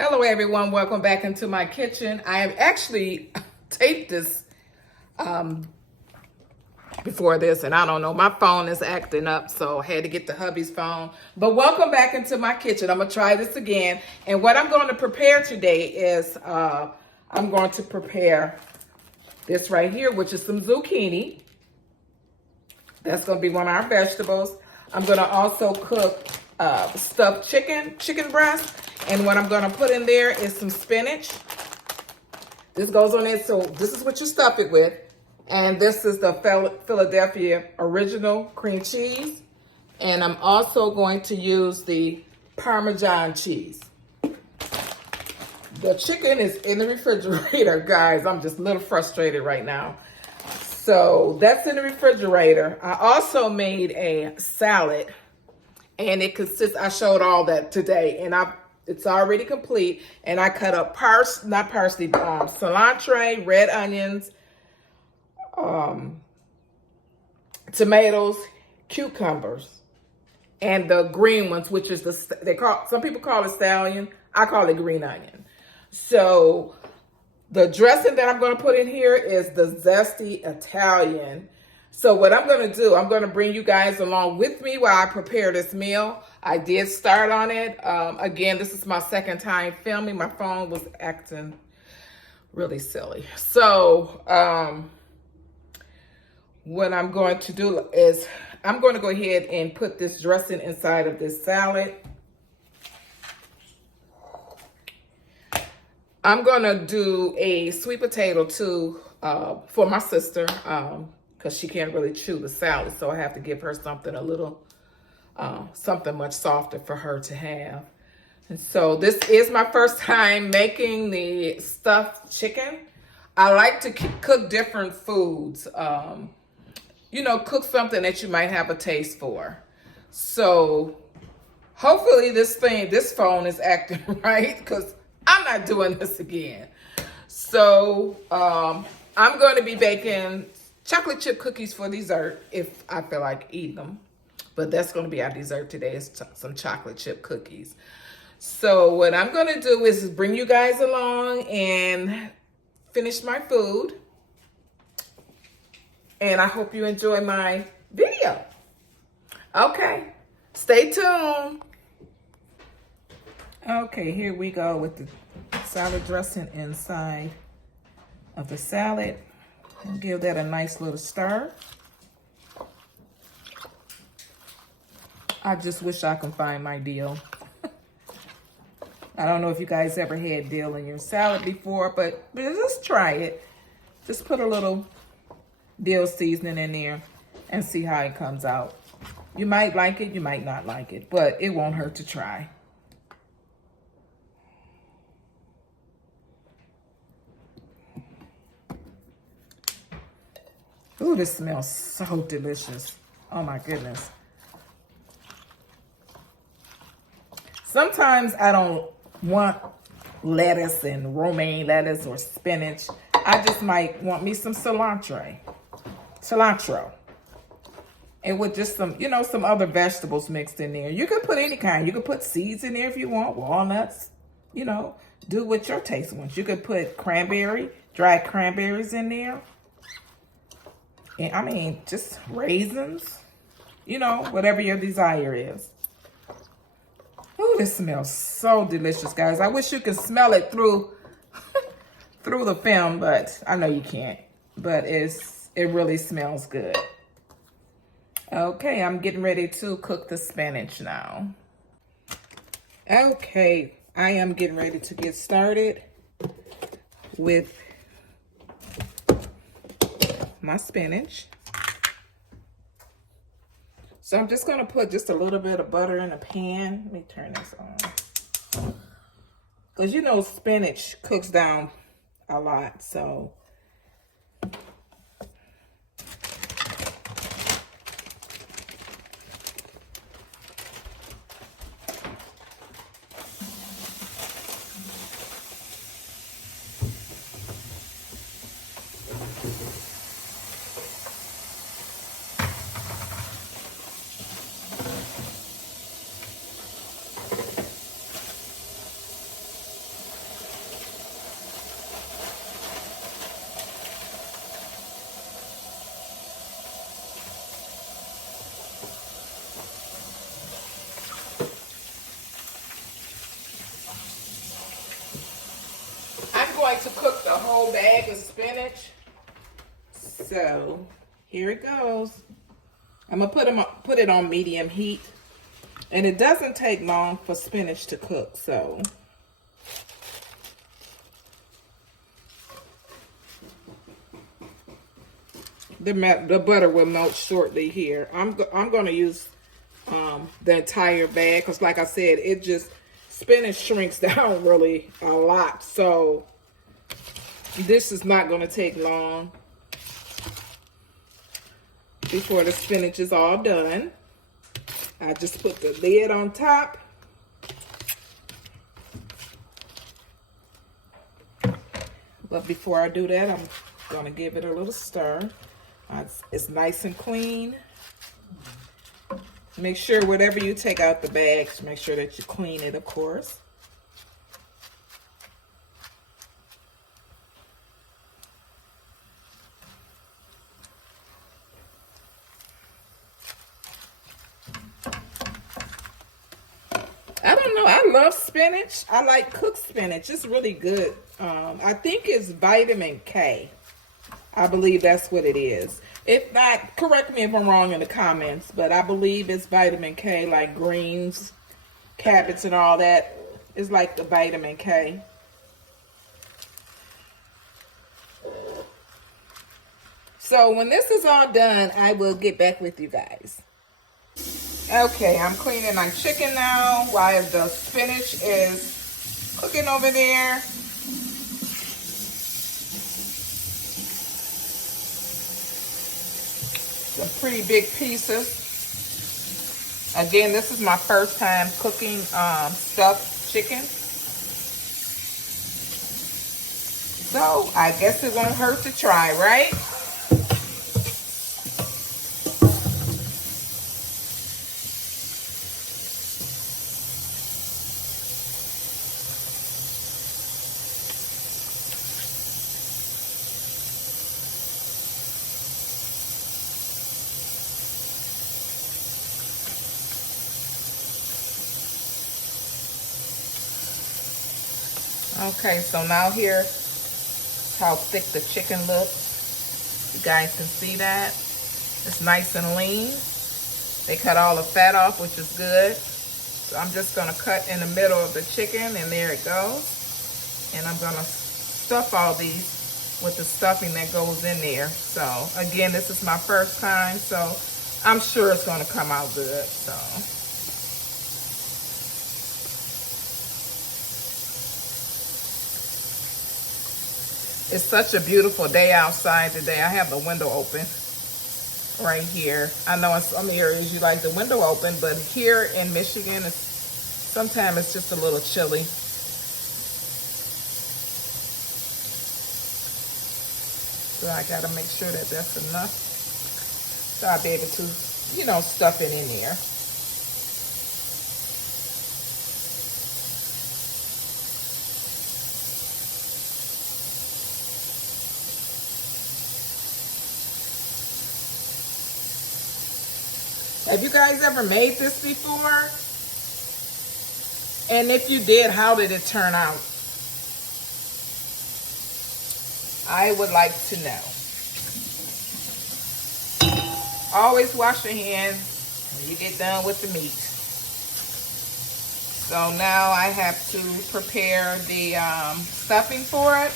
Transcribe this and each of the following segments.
Hello everyone, welcome back into my kitchen. I have actually taped this before this, and I don't know, my phone is acting up, so I had to get the hubby's phone. But welcome back into my kitchen. I'm gonna try this again, and what I'm going to prepare today is I'm going to prepare this right here, which is some zucchini. That's gonna be one of our vegetables. I'm gonna also cook stuffed chicken breast. And what I'm gonna put in there is some spinach. This goes on it, so this is what you stuff it with. And this is the Philadelphia original cream cheese. And I'm also going to use the Parmesan cheese. The chicken is in the refrigerator, guys. I'm just a little frustrated right now. So that's in the refrigerator. I also made a salad, and it consists, I showed all that today, and it's already complete. And I cut up cilantro, red onions, tomatoes, cucumbers, and the green ones, which is some people call it scallion. I call it green onion. So the dressing that I'm going to put in here is the zesty Italian. So what I'm going to do, I'm going to bring you guys along with me while I prepare this meal. I did start on it. Again, this is my second time filming. My phone was acting really silly. So what I'm going to do is I'm going to go ahead and put this dressing inside of this salad. I'm going to do a sweet potato too for my sister because she can't really chew the salad. So I have to give her something something much softer for her to have. And so this is my first time making the stuffed chicken. I like to cook different foods. Cook something that you might have a taste for. So hopefully this phone is acting right because I'm not doing this again. So I'm going to be baking chocolate chip cookies for dessert if I feel like eating them. But that's going to be our dessert today, is some chocolate chip cookies. So what I'm going to do is bring you guys along and finish my food. And I hope you enjoy my video. Okay, stay tuned. Okay, here we go with the salad dressing inside of the salad. And give that a nice little stir. I just wish I could find my dill. I don't know if you guys ever had dill in your salad before, but just try it. Just put a little dill seasoning in there and see how it comes out. You might like it, you might not like it, but it won't hurt to try. Ooh, this smells so delicious. Oh my goodness. Sometimes I don't want lettuce and romaine lettuce or spinach. I just might want me some cilantro. And with just some, some other vegetables mixed in there. You could put any kind. You could put seeds in there if you want, walnuts, do what your taste wants. You could put dried cranberries in there. And I mean, just raisins, whatever your desire is. Ooh, this smells so delicious, guys. I wish you could smell it through the film, but I know you can't. But it really smells good. Okay, I'm getting ready to cook the spinach now. Okay, I am getting ready to get started with my spinach. So I'm just going to put just a little bit of butter in a pan. Let me turn this on. Because spinach cooks down a lot, so. bag of spinach. So here it goes. I'm gonna put it on medium heat, and it doesn't take long for spinach to cook. So the butter will melt shortly here. I'm gonna use the entire bag because, like I said, spinach shrinks down really a lot. So this is not gonna take long before the spinach is all done. I just put the lid on top. But before I do that, I'm gonna give it a little stir. It's nice and clean. Make sure whatever you take out the bags, make sure that you clean it, of course. I don't know. I love spinach. I like cooked spinach. It's really good. I think it's vitamin K. I believe that's what it is. If not, correct me if I'm wrong in the comments, but I believe it's vitamin K, like greens, carrots, and all that. It's like the vitamin K. So when this is all done, I will get back with you guys. Okay, I'm cleaning my chicken now while the spinach is cooking over there. Some pretty big pieces. Again, this is my first time cooking stuffed chicken. So I guess it won't hurt to try, right? Okay, so now here how thick the chicken looks. You guys can see that. It's nice and lean. They cut all the fat off, which is good. So I'm just gonna cut in the middle of the chicken, and there it goes. And I'm gonna stuff all these with the stuffing that goes in there. So again, this is my first time, so I'm sure it's gonna come out good. So it's such a beautiful day outside today. I have the window open right here. I know in some areas you like the window open, but here in Michigan, sometimes it's just a little chilly. So I gotta make sure that that's enough. So I'll be able to, stuff it in there. Have you guys ever made this before? And if you did, how did it turn out? I would like to know. Always wash your hands when you get done with the meat. So now I have to prepare the stuffing for it.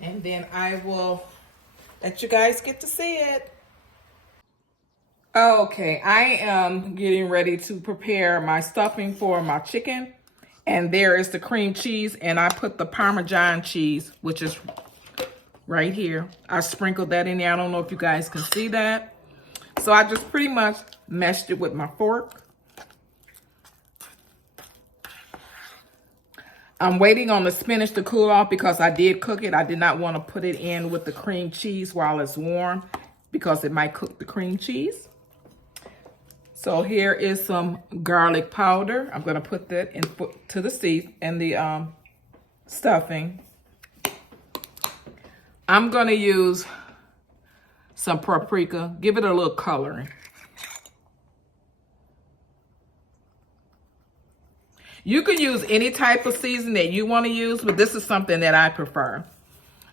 And then I will let you guys get to see it. Okay, I am getting ready to prepare my stuffing for my chicken. And there is the cream cheese, and I put the Parmesan cheese, which is right here. I sprinkled that in there. I don't know if you guys can see that. So I just pretty much meshed it with my fork. I'm waiting on the spinach to cool off because I did cook it. I did not want to put it in with the cream cheese while it's warm because it might cook the cream cheese. So here is some garlic powder. I'm going to put that to the seed and the stuffing. I'm going to use some paprika. Give it a little coloring. You can use any type of seasoning that you want to use, but this is something that I prefer.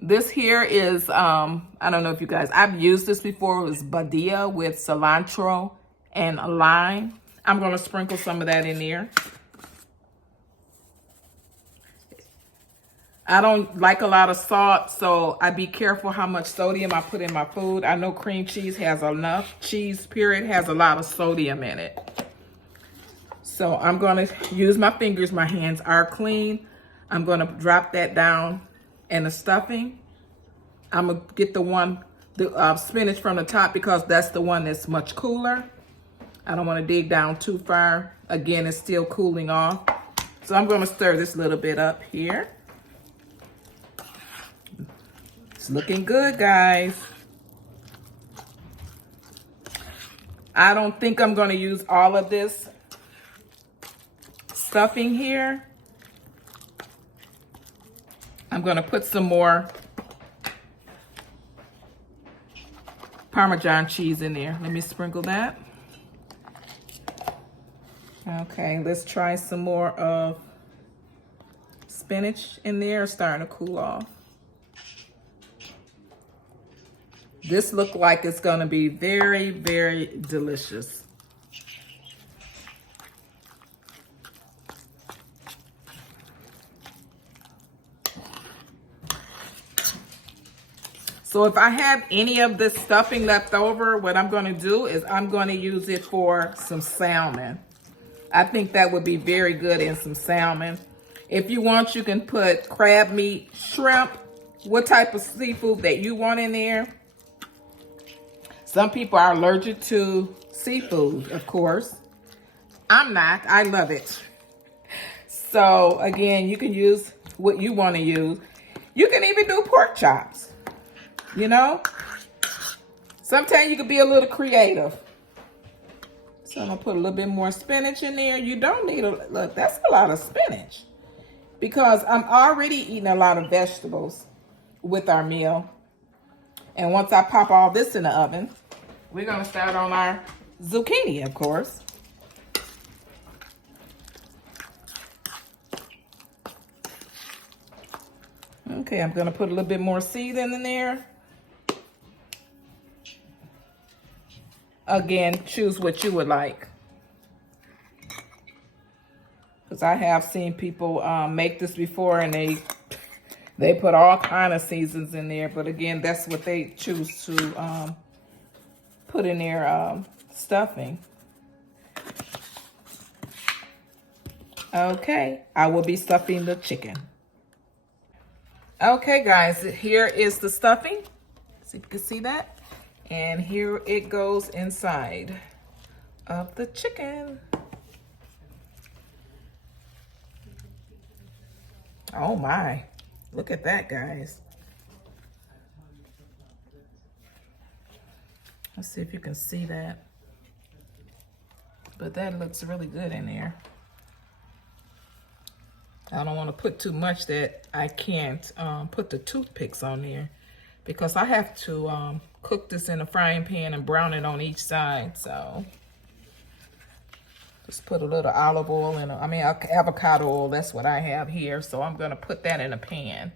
This here is, I don't know if you guys, I've used this before. It was Badia with cilantro and lime. I'm going to sprinkle some of that in there. I don't like a lot of salt, so I be careful how much sodium I put in my food. I know cream cheese has enough. Cheese, period, has a lot of sodium in it. So I'm going to use my fingers. My hands are clean. I'm going to drop that down in the stuffing. I'm going to get the spinach from the top because that's the one that's much cooler. I don't want to dig down too far. Again, it's still cooling off. So I'm going to stir this little bit up here. It's looking good, guys. I don't think I'm going to use all of this stuffing here. I'm going to put some more Parmesan cheese in there. Let me sprinkle that. Okay, let's try some more of spinach in there. It's starting to cool off. This looks like it's going to be very, very delicious. So if I have any of this stuffing left over, what I'm going to do is I'm going to use it for some salmon. I think that would be very good in some salmon. If you want, you can put crab meat, shrimp, what type of seafood that you want in there. Some people are allergic to seafood, of course. I'm not. I love it. So again, you can use what you want to use. You can even do pork chops. You know, sometimes you can be a little creative. So I'm gonna put a little bit more spinach in there. You don't need look, that's a lot of spinach because I'm already eating a lot of vegetables with our meal. And once I pop all this in the oven, we're gonna start on our zucchini, of course. Okay, I'm gonna put a little bit more seasoning in there. Again, choose what you would like. Because I have seen people make this before and they put all kind of seasons in there. But again, that's what they choose to put in their stuffing. Okay, I will be stuffing the chicken. Okay, guys, here is the stuffing. See if you can see that. And here it goes inside of the chicken. Oh my, look at that, guys. Let's see if you can see that. But that looks really good in there. I don't want to put too much that I can't put the toothpicks on there because I have to cook this in a frying pan and brown it on each side. So just put a little olive oil in, avocado oil. That's what I have here. So I'm going to put that in a pan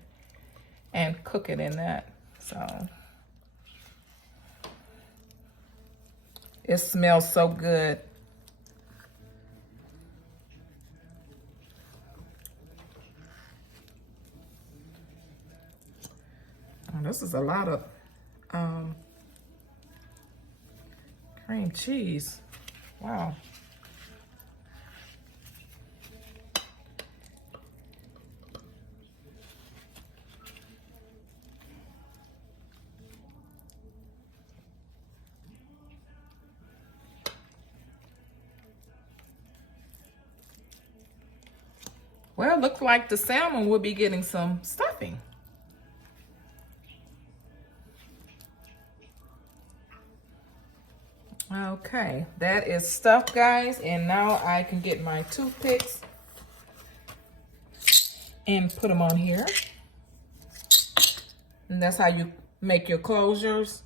and cook it in that. So it smells so good. Oh, this is a lot of cream cheese. Wow. Well, it looks like the salmon will be getting some stuffing. Okay, that is stuffed, guys, and now I can get my toothpicks and put them on here. And that's how you make your closures.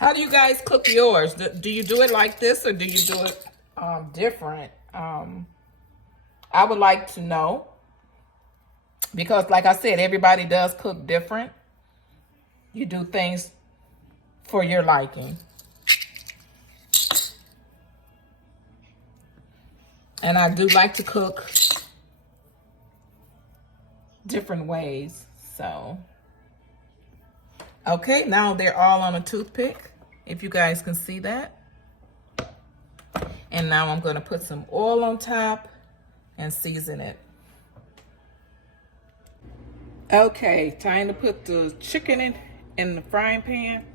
How do you guys cook yours? Do you do it like this or do you do it different? I would like to know because like I said, everybody does cook different. You do things for your liking. And I do like to cook different ways, so. Okay, now they're all on a toothpick, if you guys can see that. And now I'm gonna put some oil on top and season it. Okay, time to put the chicken in the frying pan.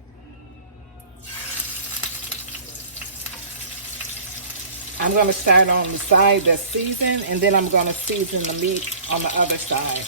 I'm gonna start on the side that's seasoned, and then I'm gonna season the meat on the other side.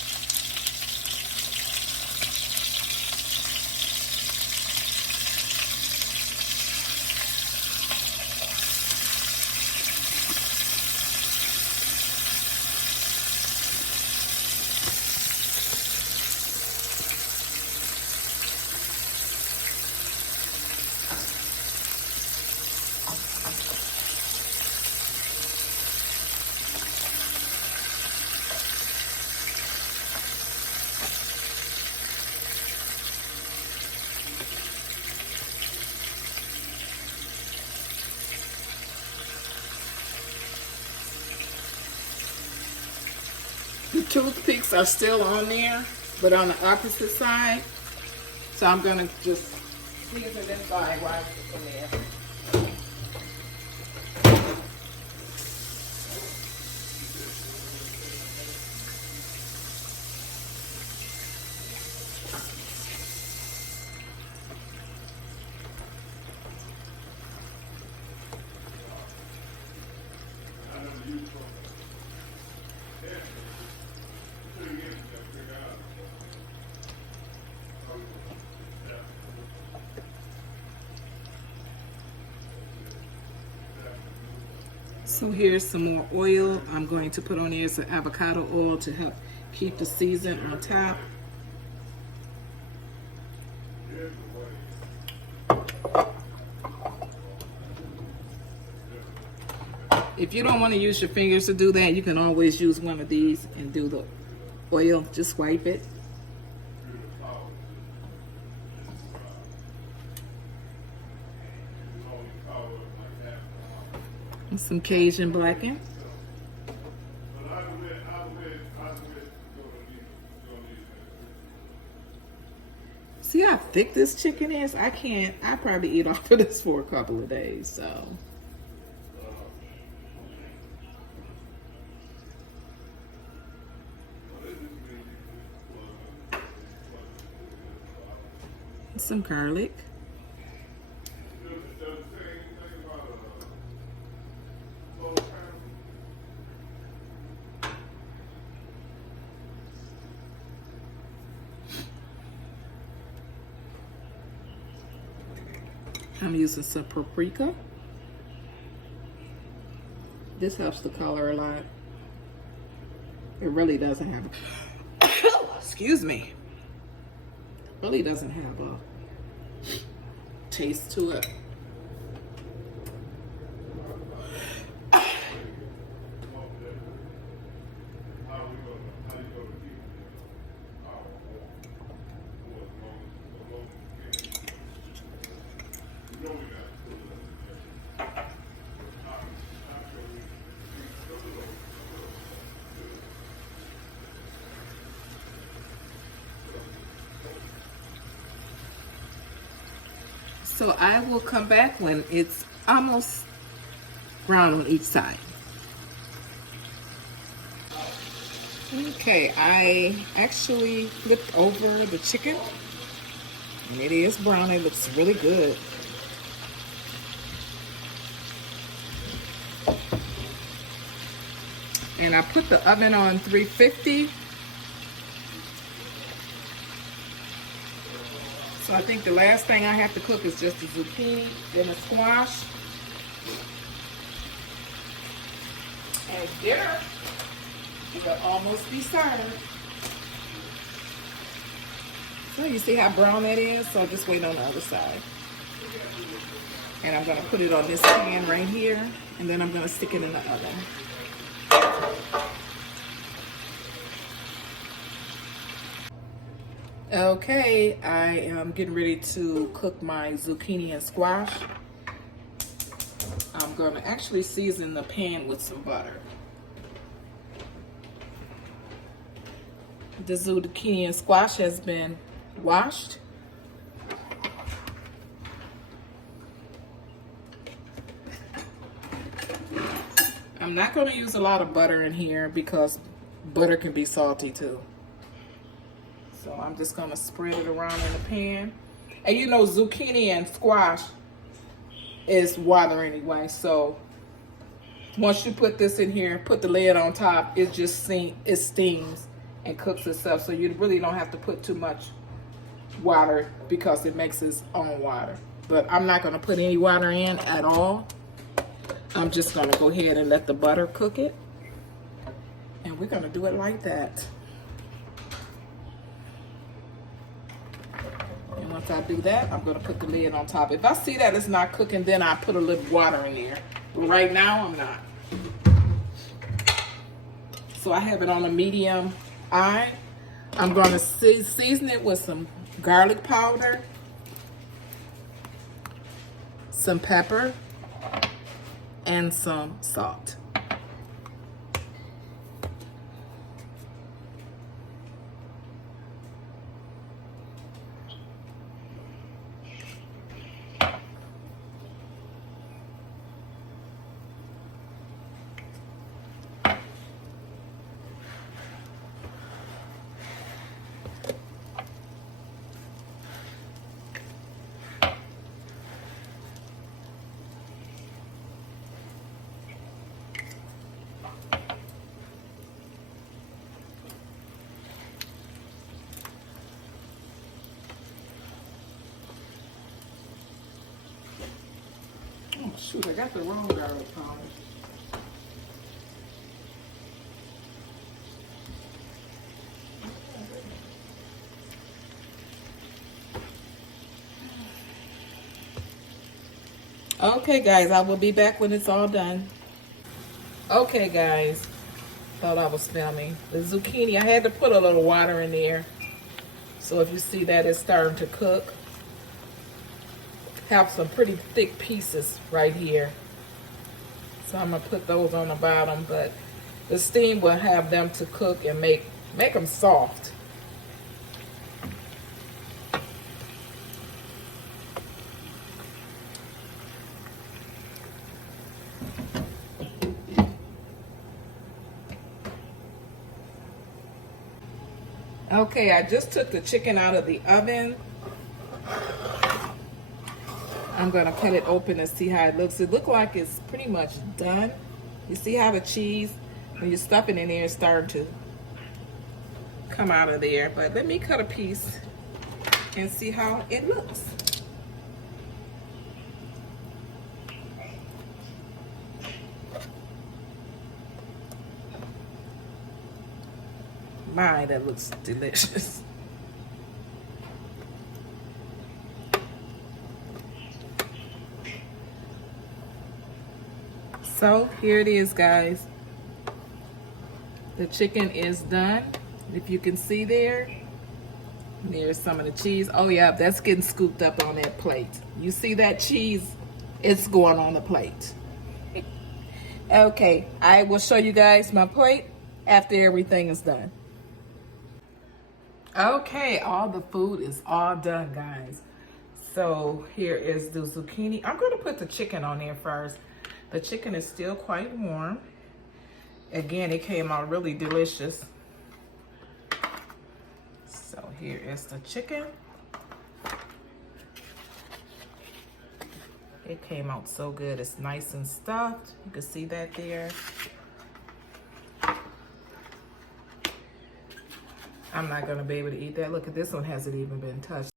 The toothpicks are still on there, but on the opposite side. So I'm gonna just season this side while it's in there. So here's some more oil I'm going to put on here. It's avocado oil to help keep the season on top. If you don't want to use your fingers to do that, you can always use one of these and do the oil. Just wipe it. And some Cajun blacking. See how thick this chicken is? I probably eat off of this for a couple of days, so. Some garlic. I'm using some paprika. This helps the color a lot. It really doesn't have a, excuse me. It really doesn't have a taste to it. So I will come back when it's almost brown on each side. Okay, I actually flipped over the chicken and it is brown. It looks really good. And I put the oven on 350. So I think the last thing I have to cook is just the zucchini and the squash. And dinner will almost be served. So you see how brown that is? So I'll just wait on the other side. And I'm gonna put it on this pan right here, and then I'm gonna stick it in the oven. Okay, I am getting ready to cook my zucchini and squash. I'm gonna actually season the pan with some butter. The zucchini and squash has been washed. I'm not going to use a lot of butter in here because butter can be salty too. So I'm just going to spread it around in the pan. And you know, zucchini and squash is water anyway. So once you put this in here, put the lid on top, it steams and cooks itself. So you really don't have to put too much water because it makes its own water. But I'm not going to put any water in at all. I'm just going to go ahead and let the butter cook it. And we're going to do it like that. And once I do that, I'm going to put the lid on top. If I see that it's not cooking, then I put a little water in there. But right now, I'm not. So I have it on a medium high. I'm going to season it with some garlic powder, some pepper, and some salt. Oh shoot, I got the wrong garlic powder. Okay guys, I will be back when it's all done. Okay guys, thought I was filming. The zucchini, I had to put a little water in there. So if you see that it's starting to cook, have some pretty thick pieces right here. So I'm gonna put those on the bottom, but the steam will have them to cook and make them soft. Okay, I just took the chicken out of the oven. I'm gonna cut it open and see how it looks. It looks like it's pretty much done. You see how the cheese, when you stuff it in there, it's starting to come out of there. But let me cut a piece and see how it looks. My, that looks delicious. So here it is, guys. The chicken is done. If you can see there, there's some of the cheese. Oh yeah, that's getting scooped up on that plate. You see that cheese? It's going on the plate. Okay, I will show you guys my plate after everything is done. Okay, all the food is all done, guys. So here is the zucchini. I'm going to put the chicken on there first. The chicken is still quite warm. Again, it came out really delicious. So here is the chicken. It came out so good. It's nice and stuffed. You can see that there. I'm not gonna be able to eat that. Look at this one, hasn't even been touched.